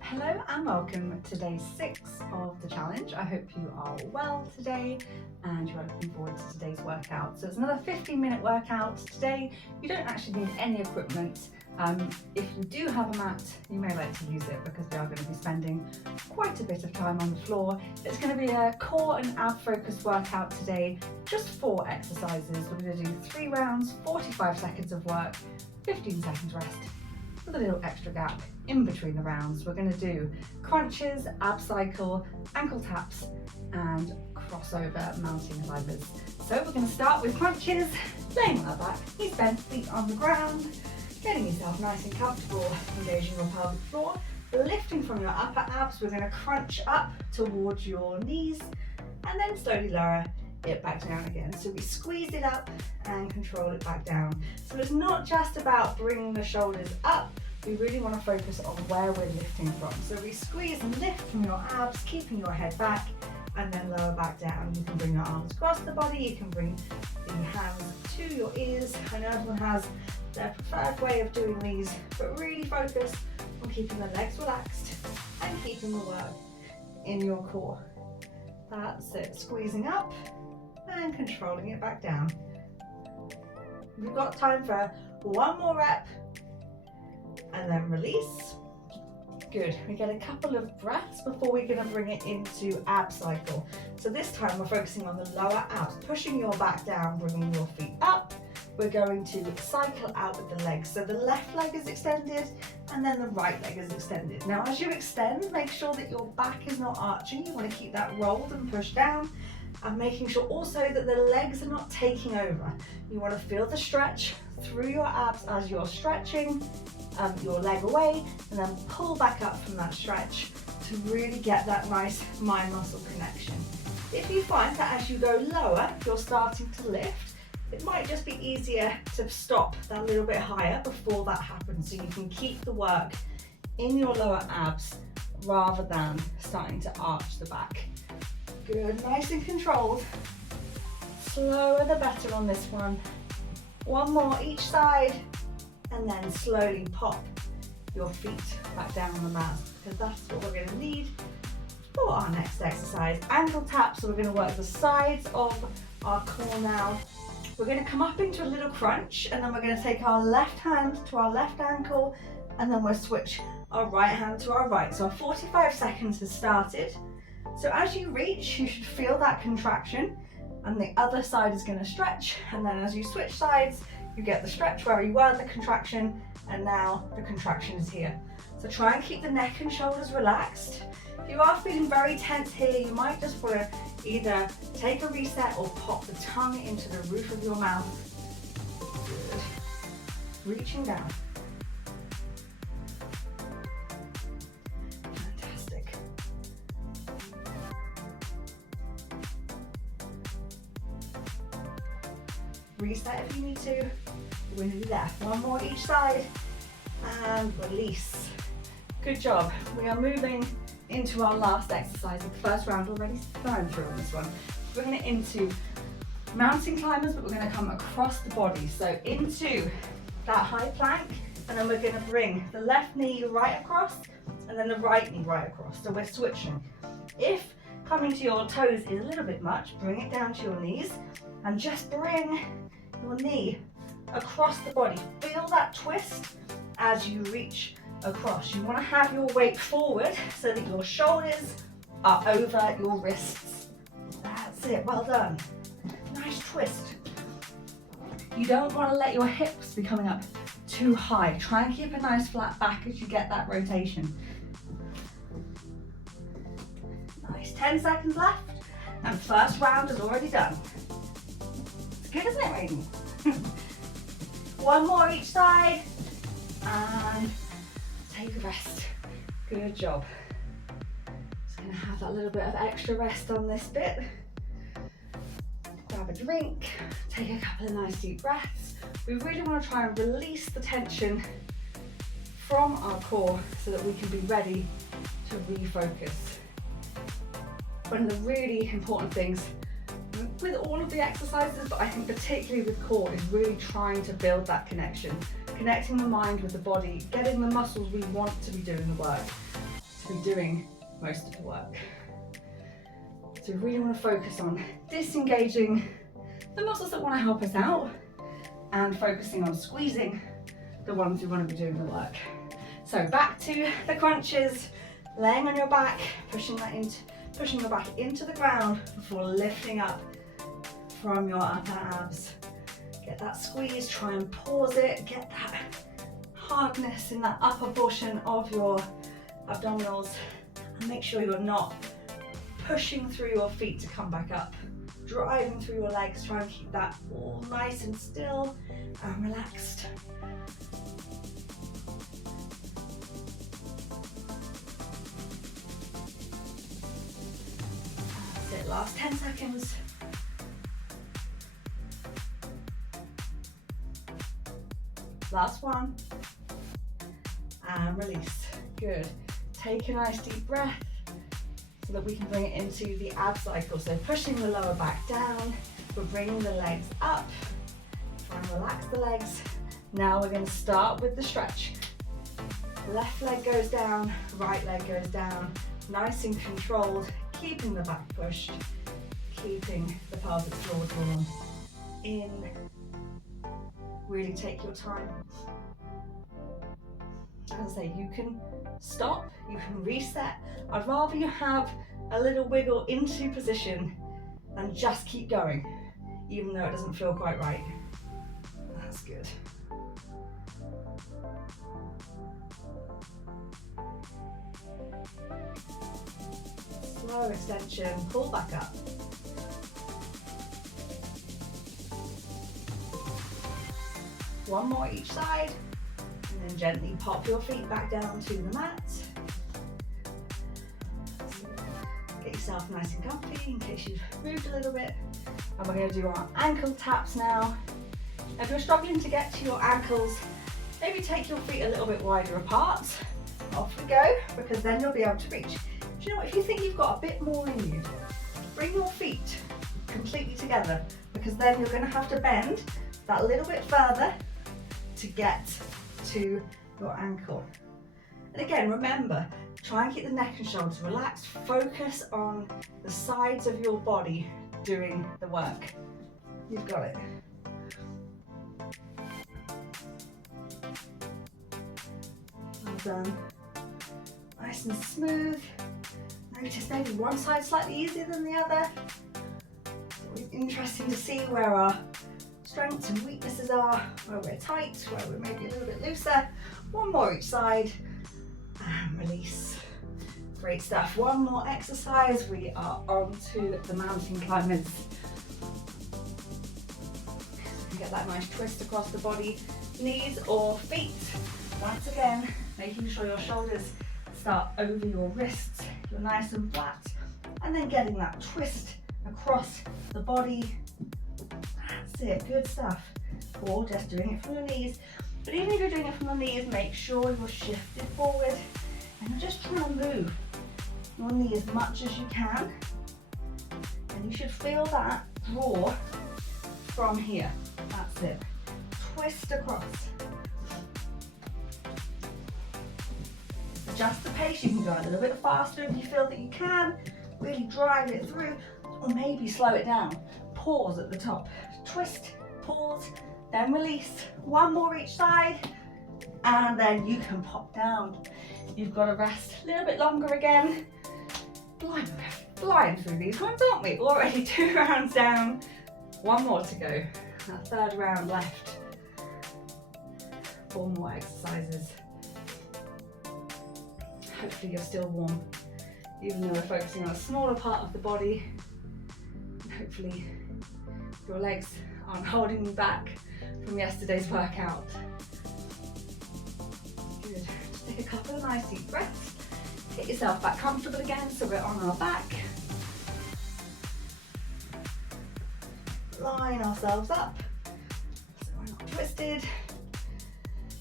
Hello and welcome to day 6 of the challenge. I hope you are well today and you're looking forward to today's workout. So it's another 15-minute workout. Today you don't actually need any equipment. If you do have a mat, you may like to use it because we are going to be spending quite a bit of time on the floor. It's going to be a core and ab focused workout today, just 4 exercises. We're going to do 3 rounds, 45 seconds of work, 15 seconds rest, with a little extra gap in between the rounds. We're going to do crunches, ab cycle, ankle taps and crossover mountain climbers. So we're going to start with crunches, laying on our back, knees bent, feet on the ground, getting yourself nice and comfortable, engaging your pelvic floor, lifting from your upper abs. We're going to crunch up towards your knees and then slowly lower it back down again. So we squeeze it up and control it back down. So it's not just about bringing the shoulders up, we really want to focus on where we're lifting from. So we squeeze and lift from your abs, keeping your head back and then lower back down. You can bring your arms across the body, you can bring the hands to your ears. I know everyone has their preferred way of doing these, but really focus on keeping the legs relaxed and keeping the work in your core. That's it, squeezing up and controlling it back down. We've got time for one more rep and then release. Good, we get a couple of breaths before we're going to bring it into ab cycle. So this time we're focusing on the lower abs, pushing your back down, bringing your feet up. We're going to cycle out with the legs. So the left leg is extended and then the right leg is extended. Now as you extend, make sure that your back is not arching. You want to keep that rolled and pushed down, and making sure also that the legs are not taking over. You want to feel the stretch through your abs as you're stretching your leg away, and then pull back up from that stretch to really get that nice mind-muscle connection. If you find that as you go lower, you're starting to lift, it might just be easier to stop that little bit higher before that happens, so you can keep the work in your lower abs rather than starting to arch the back. Good, nice and controlled. Slower the better on this one. One more each side, and then slowly pop your feet back down on the mat, because that's what we're going to need for our next exercise. Ankle taps, so we're going to work the sides of our core now. We're going to come up into a little crunch, and then we're going to take our left hand to our left ankle, and then we'll switch our right hand to our right. So our 45 seconds has started. So as you reach, you should feel that contraction, and the other side is going to stretch, and then as you switch sides, you get the stretch where you were, the contraction, and now the contraction is here. So try and keep the neck and shoulders relaxed. If you are feeling very tense here, you might just want to either take a reset or pop the tongue into the roof of your mouth. Good. Reaching down. Fantastic. Reset if you need to. We're going to do that. One more each side and release. Good job. We are moving into our last exercise. The first round already thrown through on this one. We're going to into mountain climbers, but we're going to come across the body. So into that high plank, and then we're going to bring the left knee right across and then the right knee right across. So we're switching. If coming to your toes is a little bit much, bring it down to your knees and just bring your knee across the body. Feel that twist as you reach across. You want to have your weight forward so that your shoulders are over your wrists. That's it, well done. Nice twist. You don't want to let your hips be coming up too high. Try and keep a nice flat back as you get that rotation. Nice, 10 seconds left, and first round is already done. It's good, isn't it, Raiden? One more each side, and take a rest. Good job. Just gonna have that little bit of extra rest on this bit. Grab a drink, take a couple of nice deep breaths. We really want to try and release the tension from our core so that we can be ready to refocus. One of the really important things with all of the exercises, but I think particularly with core, is really trying to build that connection. Connecting the mind with the body, getting the muscles we want to be doing the work. to be doing most of the work. So we really want to focus on disengaging the muscles that want to help us out and focusing on squeezing the ones who want to be doing the work. So back to the crunches, laying on your back, pushing your back into the ground before lifting up from your upper abs. Get that squeeze, try and pause it, get that hardness in that upper portion of your abdominals, and make sure you're not pushing through your feet to come back up, driving through your legs. Try and keep that all nice and still and relaxed. That's it, last 10 seconds. Last one, and release. Good. Take a nice deep breath so that we can bring it into the ab cycle. So pushing the lower back down, we're bringing the legs up. Try and relax the legs. Now we're going to start with the stretch. Left leg goes down, right leg goes down. Nice and controlled, keeping the back pushed, keeping the pelvic floor drawn in. Really take your time. As I say, you can stop, you can reset. I'd rather you have a little wiggle into position than just keep going, even though it doesn't feel quite right. That's good. Slow extension, pull back up. One more each side, and then gently pop your feet back down to the mat. Get yourself nice and comfy in case you've moved a little bit. And we're going to do our ankle taps now. If you're struggling to get to your ankles, maybe take your feet a little bit wider apart. Off we go, because then you'll be able to reach. Do you know what, if you think you've got a bit more in you, bring your feet completely together, because then you're going to have to bend that little bit further to get to your ankle. And again, remember, try and keep the neck and shoulders relaxed. Focus on the sides of your body doing the work. You've got it. Well done. Nice and smooth. Notice maybe one side slightly easier than the other. It's always interesting to see where our strengths and weaknesses are, where we're tight, where we're maybe a little bit looser. One more each side, and release. Great stuff. One more exercise. We are on to the mountain climbers. Get that nice twist across the body, knees or feet. Once again, making sure your shoulders start over your wrists, you're nice and flat, and then getting that twist across the body. That's it, good stuff. Or just doing it from your knees. But even if you're doing it from the knees, make sure you're shifted forward and you're just trying to move your knee as much as you can. And you should feel that draw from here. That's it. Twist across. Adjust the pace. You can go a little bit faster if you feel that you can. Really drive it through, or maybe slow it down. Pause at the top. Twist, pause, then release. One more each side, and then you can pop down. You've got to rest a little bit longer again. Flying through these ones, aren't we? Already 2 rounds down. One more to go. That third round left. 4 more exercises. Hopefully you're still warm, even though we're focusing on a smaller part of the body. Hopefully your legs aren't holding you back from yesterday's workout. Good. Just take a couple of nice deep breaths. Get yourself back comfortable again, so we're on our back. Line ourselves up so we're not twisted.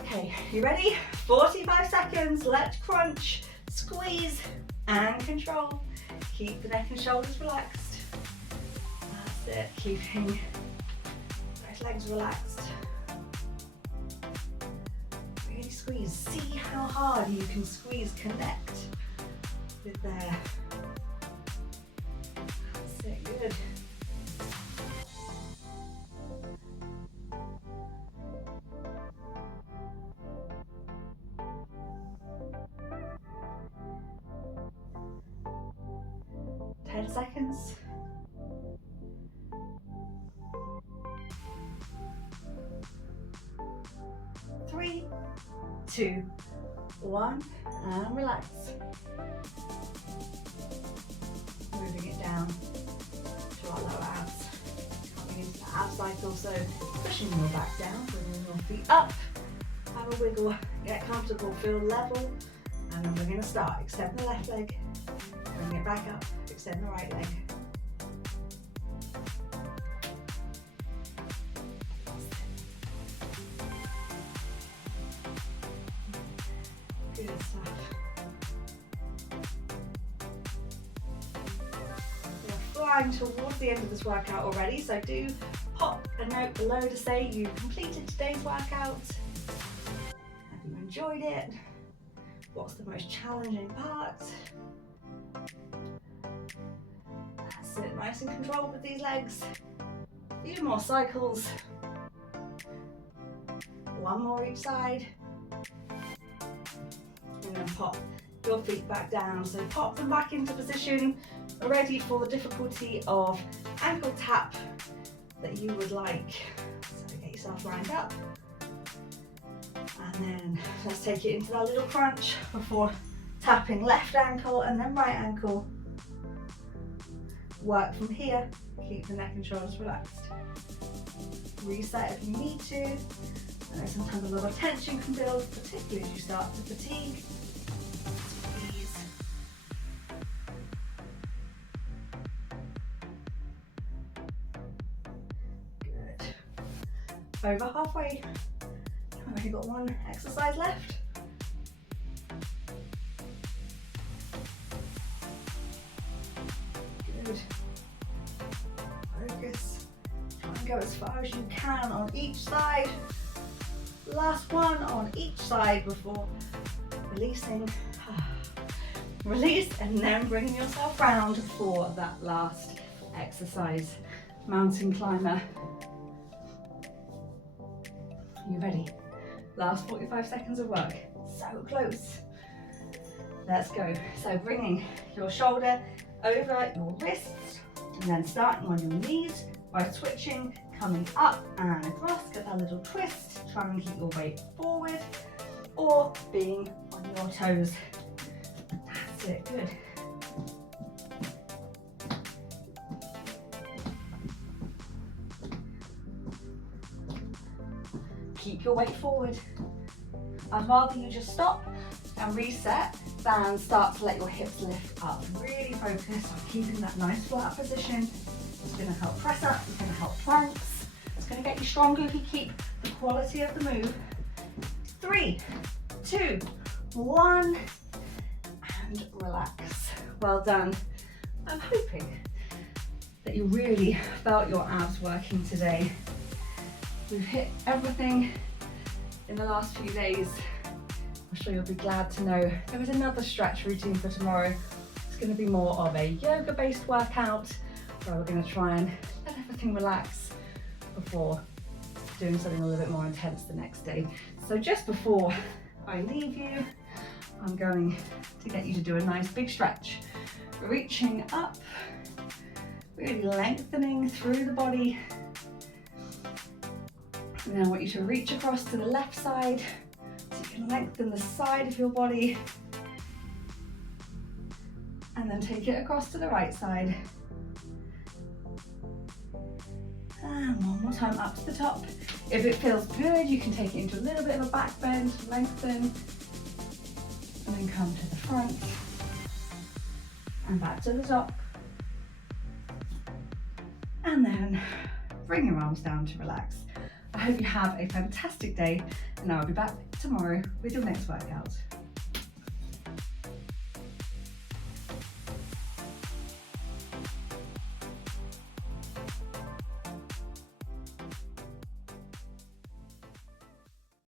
Okay, you ready? 45 seconds. Let's crunch, squeeze, and control. Keep the neck and shoulders relaxed. That's it. Keeping those legs relaxed. Really squeeze. See how hard you can squeeze. Connect Good there. That's it, good. Seconds. 3, 2, 1, and relax. Moving it down to our lower abs. Coming into the ab cycle, so pushing your back down, bringing your feet up. Have a wiggle, get comfortable, feel level, and then we're going to start. Extend the left leg, bring it back up, extend the right leg. Good stuff. We're flying towards the end of this workout already, so do pop a note below to say you completed today's workout. Have you enjoyed it? What's the most challenging part? That's it, nice and controlled with these legs. A few more cycles. One more each side. And then pop your feet back down. So pop them back into position, ready for the difficulty of ankle tap that you would like. So get yourself lined up. And then let's take it into that little crunch before tapping left ankle and then right ankle. Work from here, keep the neck and shoulders relaxed. Reset if you need to. I know sometimes a lot of tension can build, particularly as you start to fatigue. Squeeze. Good. Over halfway. I've only got one exercise left. Good. Focus. Try and go as far as you can on each side. Last one on each side before releasing. Release and then bringing yourself round for that last exercise. Mountain climber. You ready? Last 45 seconds of work. So close. Let's go. So bringing your shoulder over your wrists and then starting on your knees by switching, coming up and across. Get that little twist. Try and keep your weight forward or being on your toes. That's it. Good. Keep your weight forward. I'd rather you just stop and reset than start to let your hips lift up. Really focus on keeping that nice flat position. It's going to help press up, it's going to help planks. It's going to get you stronger if you keep the quality of the move. 3, 2, 1, and relax. Well done. I'm hoping that you really felt your abs working today. We've hit everything in the last few days. I'm sure you'll be glad to know there is another stretch routine for tomorrow. It's going to be more of a yoga-based workout where we're going to try and let everything relax before doing something a little bit more intense the next day. So just before I leave you, I'm going to get you to do a nice big stretch. Reaching up, really lengthening through the body. And then I want you to reach across to the left side so you can lengthen the side of your body. And then take it across to the right side. And one more time up to the top. If it feels good, you can take it into a little bit of a back bend, lengthen, and then come to the front and back to the top. And then bring your arms down to relax. I hope you have a fantastic day, and I'll be back tomorrow with your next workout.